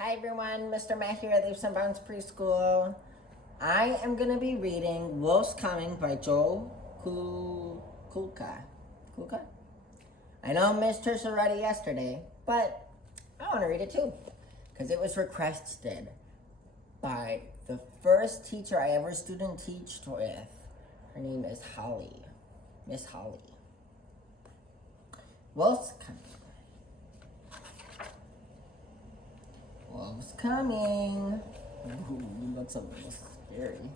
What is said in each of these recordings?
Hi everyone, Mr. Matt here at Leaves and Bounds Preschool. I am going to be reading Wolf's Coming by Kulka. Kulka? I know Miss Trish read it yesterday, but I want to read it too. Because it was requested by the first teacher I ever student teached with. Her name is Holly. Miss Holly. Wolf's Coming. Wolf's coming. Ooh, that's a little scary.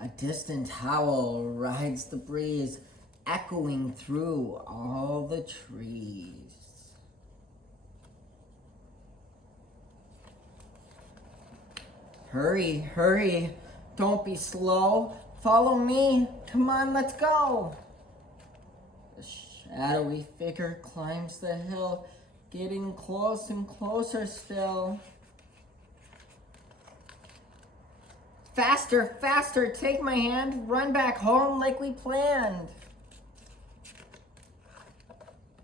A distant howl rides the breeze, echoing through all the trees. Hurry, hurry, don't be slow. Follow me. Come on, let's go. The shadowy figure climbs the hill, getting close and closer still. Faster, faster, take my hand, run back home like we planned.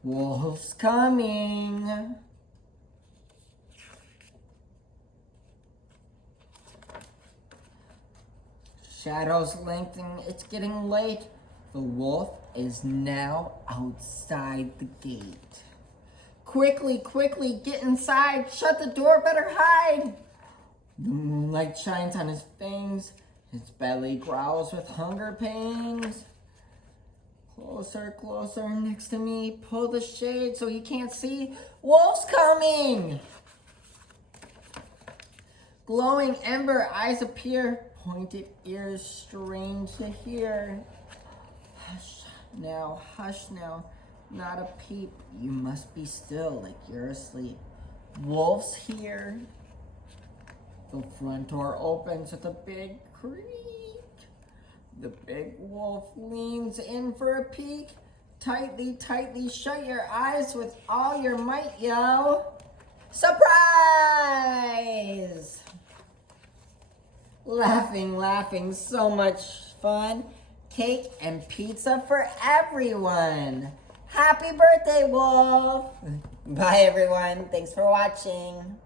Wolf's coming. Shadows lengthening, it's getting late. The wolf is now outside the gate. Quickly, quickly, get inside. Shut the door, better hide. The moonlight shines on his fangs. His belly growls with hunger pangs. Closer, closer, next to me. Pull the shade so he can't see. Wolf's coming! Glowing ember eyes appear. Pointed ears strange to hear. Hush now, not a peep. You must be still like you're asleep. Wolf's here. The front door opens with a big creak. The big wolf leans in for a peek. Tightly, tightly shut your eyes with all your might, yo. Surprise! Laughing, laughing, so much fun. Cake and pizza for everyone. Happy birthday, Wolf. Bye, everyone. Thanks for watching.